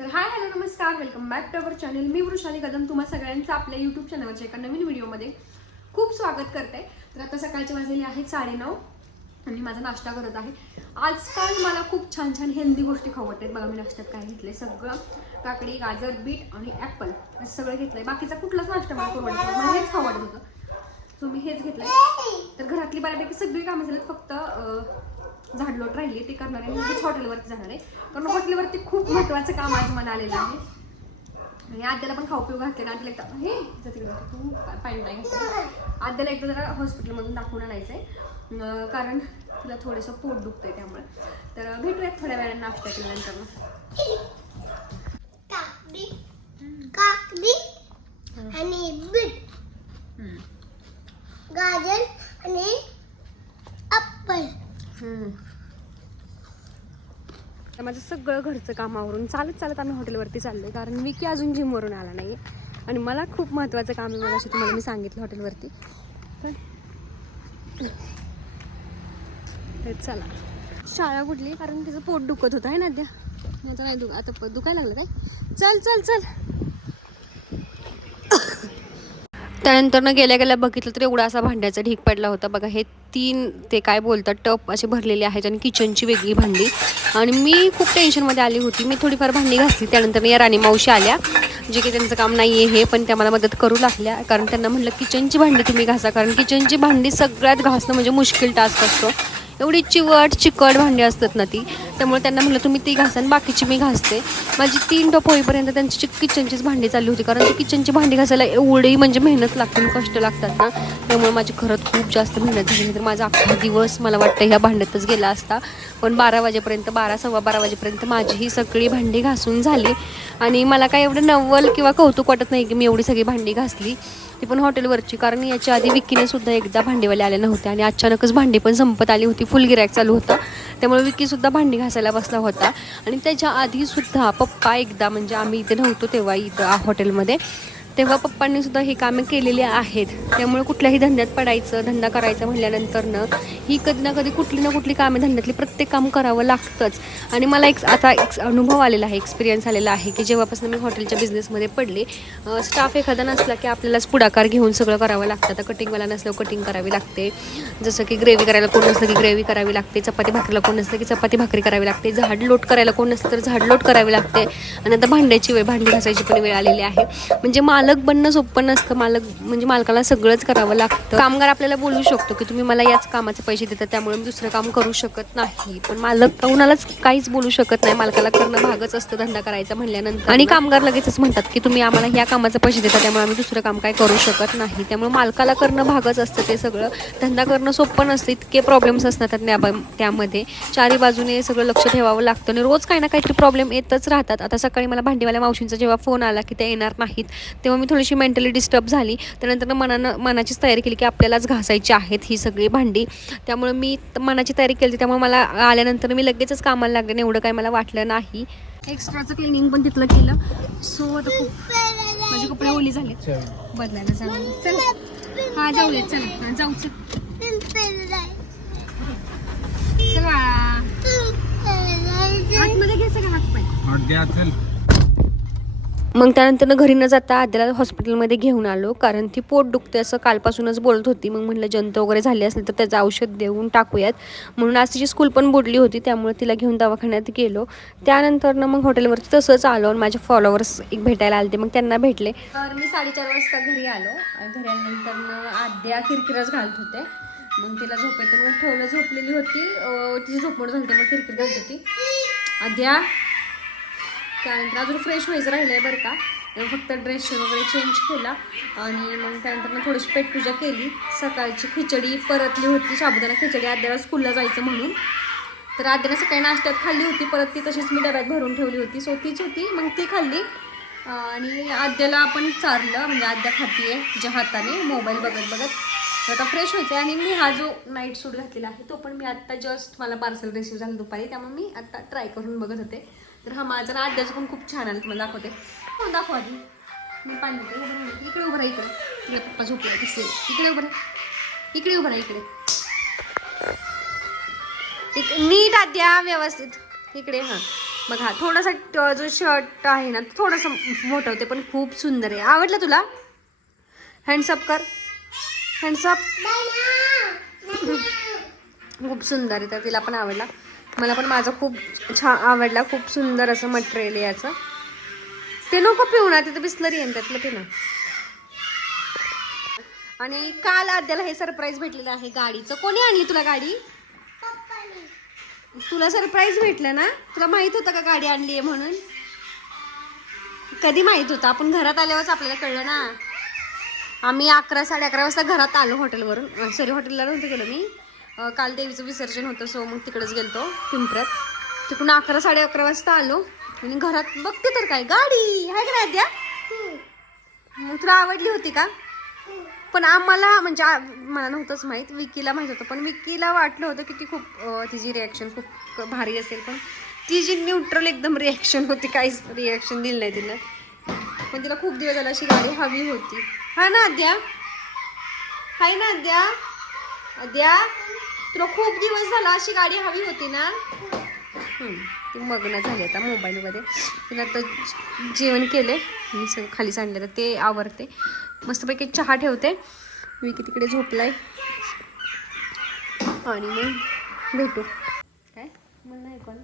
तर hi hello नमस्कार. Welcome back to our channel मी वृषाली कदम तुम्हा सगळ्यांचं आपल्या यूट्यूब चॅनलच्या एका नवीन व्हिडिओमध्ये खूप स्वागत करते. तर आता सकाळचे वाजलेले आहेत साडेनऊ आणि माझा नाश्ता करत आहे. आजकाल मला खूप छान छान हेल्दी गोष्टी खाऊ वाटतात. बघा मी नाश्त्यात काय घेतले सगळं काकडी गाजर बीट आणि ॲपल असं सगळं घेतलंय. बाकीचा कुठलाच नाश्ता मला करू वाटत मला हेच खाऊ वाटत होतं. सो मी हेच घेतलंय. तर घरातली बऱ्यापैकी सगळी कामं झालेत. फक्त झाडलोट राहिली ते करणार आहे. लगेच हॉटेलवरती जाणार आहे. कारण हॉटेलवरती खूप महत्त्वाचं काम आज मला आलेलं आहे. आणि आद्याला पण खाऊ पिऊ घातले ना. आद्याला एकदा हे तिकडे तू पाणी नाही आद्याला एकदा जरा हॉस्पिटलमधून दाखवून आणायचं आहे कारण तिला थोडंसं पोट दुखतंय त्यामुळे. तर भेटूयात थोड्या वेळाने नाश्ता केल्यानंतर आणि. गाजर आणि ॲपल हम्म. तर माझं सगळं घरचं कामावरून चालत चालत आम्ही हॉटेलवरती चाललोय कारण विकी अजून जिमवरून आला नाही आणि मला खूप महत्त्वाचं काम आहे मला अशी तुम्हाला मी सांगितलं हॉटेलवरती. पण तर चला. शाळा कुठली? कारण तिचं पोट दुखत होतं आहे ना द्या नाही तर नाही दुख आता प- दुखायला लागलं काय? चल चल चल. त्यानंतर ना गेल्या गेल्या बघितलं तर एवढा असा भांड्याचा ढीक पडला होता. बघा हे तीन ते काय बोलतात टप असे भरलेले आहेत आणि किचनची वेगळी भांडी. आणि मी खूप टेन्शनमध्ये आली होती. मी थोडीफार भांडी घासली त्यानंतर या राणी मावशी आल्या जे काही त्यांचं काम नाही आहे हे पण त्या मला मदत करू लागल्या. कारण त्यांना म्हटलं किचनची भांडी तुम्ही घासा. कारण किचनची भांडी सगळ्यात घासणं म्हणजे मुश्किल टास्क असतो. एवढी चिवट चिकट भांडी असतात ना ती. त्यामुळे त्यांना म्हटलं तुम्ही ती घासा आणि बाकीची मी घासते. माझी तीन टप होईपर्यंत त्यांची चि- किचनचीच भांडी चालली होती. कारण ती किचनची भांडी घासायला एवढी म्हणजे मेहनत लागते कष्ट लागतात ना. त्यामुळे माझी खरंच खूप जास्त मेहनत झाली. तर माझा अख्खा दिवस मला वाटतं ह्या भांड्यातच गेला असता. पण बारा वाजेपर्यंत बारा सव्वा बारा वाजेपर्यंत माझी ही सगळी भांडी घासून झाली. आणि मला काय एवढं नव्वल किंवा कौतुक वाटत नाही की मी एवढी सगळी भांडी घासली. ती पण हॉटेलवरची. कारण याच्या आधी विकीने सुद्धा एकदा भांडीवाले आले नव्हते आणि अचानकच भांडी पण संपत आली होती. फुल गिरायक चालू होता. त्यामुळे विकीसुद्धा भांडी घासायला बसला होता. आणि त्याच्या आधीसुद्धा पप्पा एकदा म्हणजे आम्ही इथे नव्हतो तेव्हा इथं हॉटेलमध्ये. तेव्हा पप्पांनी सुद्धा ही कामे केलेली आहेत. त्यामुळे कुठल्याही धंद्यात पडायचं धंदा करायचा म्हटल्यानंतरनं ही कधी ना कधी कुठली ना कुठली कामे धंद्यातली प्रत्येक काम करावं लागतंच. आणि मला एक आता एक अनुभव आलेला आहे एक्सपिरियन्स आलेला आहे की जेव्हापासून मी हॉटेलच्या बिझनेसमध्ये पडले स्टाफ एखादा नसला की आपल्यालाच पुढाकार घेऊन सगळं करावं लागतं. आता कटिंगवाला नसल्यावर कटिंग करावी लागते. जसं की ग्रेव्ही करायला कोण नसलं की ग्रेव्ही करावी लागते. चपाती भाकरीला कोण नसलं की चपाती भाकरी करावी लागते. झाड लोट करायला कोण नसलं तर झाड लोट करावी लागते. आणि आता भांड्याची वेळ भांडी घासायची पण वेळ आलेली आहे. म्हणजे मा मालक बनणं सोपं नसतं. मालक म्हणजे मालकाला सगळंच करावं लागतं. कामगार आपल्याला बोलू शकतो की तुम्ही मला याच कामाचे पैसे देता त्यामुळे मी दुसरं काम करू शकत नाही. पण मालक कोणालाच काहीच बोलू शकत नाही. मालकाला करणं भागच असतं धंदा करायचा म्हणल्यानंतर. आणि कामगार लगेचच म्हणतात की तुम्ही आम्हाला ह्या कामाचे पैसे देता त्यामुळे आम्ही दुसरं काम काय करू शकत नाही. त्यामुळे मालकाला करणं भागच असतं ते सगळं. धंदा करणं सोपं नसतं. इतके प्रॉब्लेम्स असतात त्या- त्यामध्ये. चारी बाजूने सगळं लक्ष ठेवावं लागतं. आणि रोज काही ना काहीतरी प्रॉब्लेम येतच राहतात. आता सकाळी मला भांडीवाल्या मावशींचा जेव्हा फोन आला की ते येणार नाहीत तेव्हा मी थोडीशी मेंटली डिस्टर्ब झाली. त्यानंतर मनानं मनाचीच तयारी केली की आपल्यालाच घासायची आहेत ही सगळी भांडी. त्यामुळे मी मनाची तयारी केली त्यामुळे मला आल्यानंतर मी लगेचच कामाला लागले आणि एवढं काही मला वाटलं नाही. एक्स्ट्राचं क्लिनिंग पण तिथलं केलं. सो आता खूप माझे कपडे ओली झाले बदलायला जाऊ. चल. हा जाऊया चल. हा, जाऊ. चल. चल. आतमध्ये घे सगळं हात पाय. हट गया चल. मग त्यानंतरनं घरी न जाता आद्याला हॉस्पिटलमध्ये घेऊन आलो कारण ती पोट दुखते असं कालपासूनच बोलत होती. मग म्हटलं जंत वगैरे झाली असेल तर त्याचं औषध देऊन टाकूयात. म्हणून आज तिची स्कूल पण बुडली होती त्यामुळे तिला घेऊन दवाखान्यात गेलो. त्यानंतरनं मग हॉटेलवरती तसंच आलो आणि माझे फॉलोअर्स एक भेटायला आले मग त्यांना भेटले. तर मी साडेचार वाजता घरी आलो घरी आल्यानंतरनं आद्या किरकिरच घालत होते. मग तिला झोपेतून उठवलं झोपलेली होती. तिची झोपमोड झाली मग किरकिर घालत होती. आद्या त्यानंतर अजून फ्रेश व्हायचं राहिलं आहे बरं का. फक्त ड्रेस वगैरे चेंज केला आणि मग त्यानंतर मग थोडीशी पेटपूजा केली. सकाळची खिचडी परतली होती साबुदाणा खिचडी. आद्याला स्कूलला जायचं म्हणून. तर आद्याला सकाळी नाश्त्यात खाल्ली होती. परत ती तशीच मी डब्यात भरून ठेवली होती. सो तीच होती. मग ती खाल्ली. आणि आद्याला आपण चारलं. म्हणजे आद्या आहे तिच्या हाताने. मोबाईल बघत बघत. तर आता फ्रेश व्हायचं आहे आणि मी हा जो नाईट सूट घातलेला आहे तो पण मी आत्ता जस्ट मला पार्सल रिसीव झाला दुपारी. त्यामुळे मी आत्ता ट्राय करून बघत होते. तर हा माझा ना आद्याचं पण खूप छान आलं तुम्हाला दाखवते. हो दाखवा आधी. मी पाणी देते. उभं राहा. इकडे उभं राहा इकडे. तुझ्या पप्पा झोपला दिसेल इकडे उभं राहा. इकडे उभं राहा इकडे. इक- नीट आद्या व्यवस्थित. इकडे हां. बघा हा थोडासा जो शर्ट आहे ना तो थोडासा मोठं होते पण खूप सुंदर आहे. आवडलं तुला? हँड्सअप कर. हँड्सअप खूप सुंदर आहे तर तिला पण आवडला. मला पण माझा खूप छान आवडला खूप सुंदर असं मटेरियल याचं. ते नको पिऊ ना तिथं बिस्लरी आहे ना त्यातलं पिणं आणि काल आद्याला हे सरप्राईज भेटलेलं आहे गाडीचं. कोणी आणली तुला गाडी? तुला सरप्राईज भेटलं ना? तुला माहीत होतं का गाडी आणली आहे म्हणून? कधी माहीत होतं? आपण घरात आल्यावरच आपल्याला कळलं ना. आम्ही अकरा साडे अकरा वाजता घरात आलो हॉटेलवरून सॉरी हॉटेलला नव्हतं गेलो मी. काल देवीचं विसर्जन होतं सो मग तिकडेच गेलतो पिंपऱ्यात. तिकडून अकरा साडे अकरा वाजता आलो. आणि घरात बघते तर काय गाडी. आहे का नाही द्या मग तुला आवडली होती का? पण आम्हाला म्हणजे मला नव्हतंच माहीत. विकीला माहीत होतं पण विकीला वाटलं होतं की ती खूप तिची रिॲक्शन खूप भारी असेल. पण ती जी न्यूट्रल एकदम रिॲक्शन होती. काहीच रिॲक्शन दिलं नाही तिला पण तिला खूप दिवस झाला अशी गाडी हवी होती. हा ना अद्या हाय ना अद्या अद्या तुला खूप दिवस झाला अशी गाडी हवी होती ना? ती मग्न झाली आता मोबाईलमध्ये. तिला आता जेवण केले मी सगळं खाली सांडलं तर ते आवडते मस्तपैकी चहा ठेवते. मी की तिकडे झोपलाय. आणि मग भेटू. काय? मला नाही कोण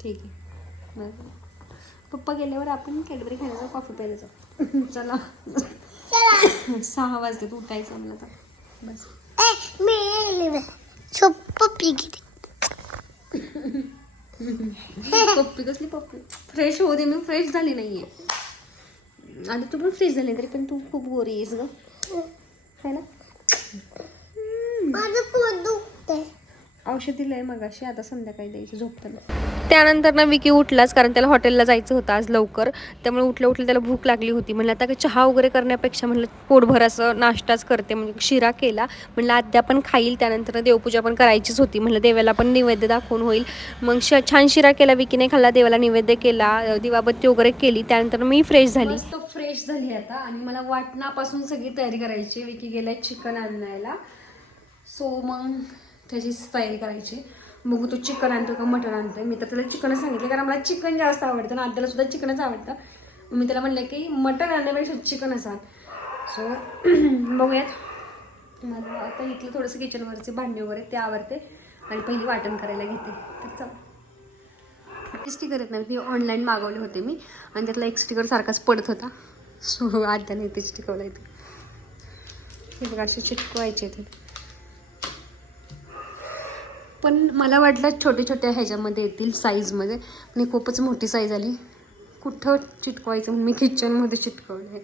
ठीक आहे. मग पप्पा गेल्यावर आपण कॅडबरी खायला जाऊ कॉफी प्यायला जाऊ. चला. सहा वाजले उठायचं मला आता बस. पप्पी कसली पप्पी? फ्रेश होऊ दे मी फ्रेश झाली नाहीये. आता तू पण फ्रेश झाली तरी पण तू खूप गोरी आहेस ग. है ना? माझं पोट दुखतंय. औषध दिलंय मगाशी आता संध्याकाळी द्यायचं झोपताना. त्यानंतर ना विकी उठलाच कारण त्याला हॉटेलला जायचं होतं आज लवकर. त्यामुळे उठलं उठलं त्याला भूक लागली होती. म्हणलं आता काही चहा वगैरे करण्यापेक्षा म्हणलं पोटभर असं नाश्ताच करते. म्हणजे शिरा केला. म्हणलं आद्या पण खाईल. त्यानंतर देवपूजा पण करायचीच होती. म्हणलं देवाला पण नैवेद्य दाखवून होईल. मग श छान शिरा केला विकीने. खाल्ला देवाला नैवेद्य केला. दिवाबत्ती वगैरे केली. त्यानंतर मी फ्रेश झाली. फ्रेश झाली आता. आणि मला वाटणापासून सगळी तयारी करायची. विकी गेलाय चिकन आणायला. सो मग त्याचीच तयारी करायची. बघू तो चिकन आणतो का मटण आणतो मी तर त्याला चिकनच सांगितलं कारण मला चिकन जास्त आवडतं आणि आद्याला सुद्धा चिकनच आवडतं. मग मी त्याला म्हणलं की मटण आणण्यापेक्षा चिकनच आण. सो बघूयात. मला आता इथलं थोडंसं किचनवरचे भांडे वगैरे ते आवडते आणि पहिली वाटण करायला घेते. तर चल. स्टिकर येत नाही ती ऑनलाईन मागवले होते मी आणि त्यातला एक स्टिकर सारखाच पडत होता. सो आद्याने इथे चिटकवला इथे हे बघा असे चिटकवायचे ते पण मला वाटलं छोटे छोट्या ह्याच्यामध्ये येतील साईजमध्ये पण खूपच मोठी साईज आली. कुठं चिटकवायचं म्हणून मी किचनमध्ये चिटकवलं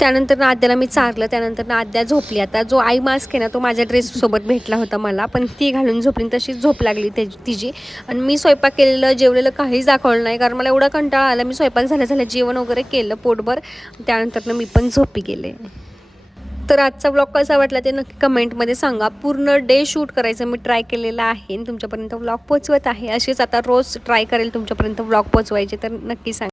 त्यानंतर ना आद्याला मी चारलं त्यानंतर नाद्या झोपली. आता जो आई मास्क आहे ना तो माझ्या ड्रेससोबत भेटला होता मला. पण ती घालून झोपली तशीच झोप लागली त्याची तिची. आणि मी स्वयंपाक केलेलं जेवलेलं काहीच दाखवलं नाही. कारण मला एवढा कंटाळा आला. मी स्वयंपाक झाल्या झाल्या जेवण वगैरे केलं पोटभर. त्यानंतर मी पण झोपी गेले. तर आजचा ब्लॉग कसा वाटला ते नक्की कमेंटमध्ये सांगा. पूर्ण डे शूट करायचं मी ट्राय केलेला आहे आणि तुमच्यापर्यंत ब्लॉग पोचवत आहे. असेच आता रोज ट्राय करेल तुमच्यापर्यंत ब्लॉग पोचवायचे तर नक्की सांगा.